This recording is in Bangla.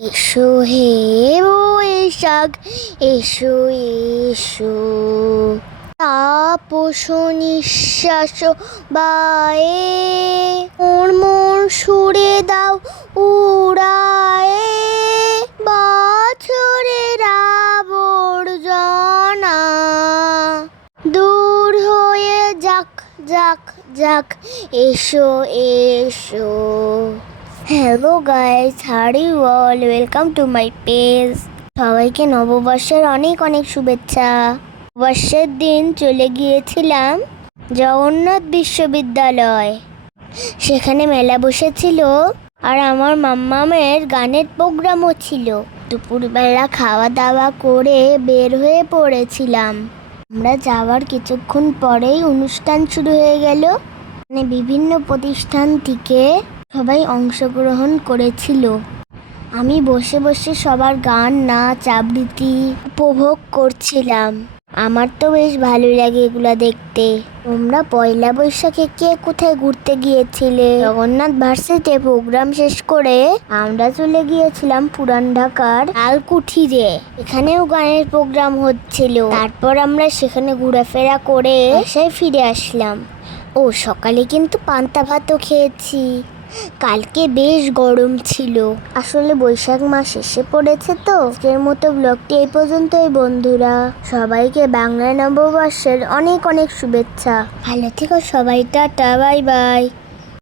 এসো হে বৈশাখ, এসো এসো, তাপস নিঃশ্বাস বায়ে, মোর মোর সুরে দাও উড়ায়ে, বছরের আবর্জনা দূর হয়ে যাক যাক যাক, এসো এসো। Hello guys, how are you all? Welcome to my page. সবাইকে নববর্ষের অনেক অনেক শুভেচ্ছা। বর্ষের দিন চলে গিয়েছিলাম জগন্নাথ বিশ্ববিদ্যালয়। সেখানে মেলা বসেছিল আর আমার মাম্মামের গানের প্রোগ্রামও ছিল। দুপুরবেলা খাওয়া দাওয়া করে বের হয়ে পড়েছিলাম। আমরা যাওয়ার কিছুক্ষণ পরেই অনুষ্ঠান শুরু হয়ে গেল। বিভিন্ন প্রতিষ্ঠান থেকে সবাই অংশগ্রহণ করেছিল। আমি বসে বসে সবার গান, নাচ, আবৃত্তি উপভোগ করছিলাম। আমার তো বেশ ভালো লাগে এগুলা দেখতে। তোমরা পয়লা বৈশাখে কে কোথায় ঘুরতে গিয়েছিলে? জগন্নাথ ভার্সিটিতে প্রোগ্রাম শেষ করে আমরা চলে গিয়েছিলাম পুরান ঢাকার লালকুঠিতে। এখানেও গানের প্রোগ্রাম হচ্ছিল। তারপর আমরা সেখানে ঘোরাফেরা করে বাসায় ফিরে আসলাম। ও সকালে কিন্তু পান্তা ভাতও খেয়েছি। কালকে বেশ গরম ছিল। আসলে বৈশাখ মাস এসে পড়েছে তো। আজকের মতো ব্লগটি এই পর্যন্তই বন্ধুরা। সবাইকে বাংলা নববর্ষের অনেক অনেক শুভেচ্ছা। ভালো থেকো সবাই, টাটা, বাই বাই।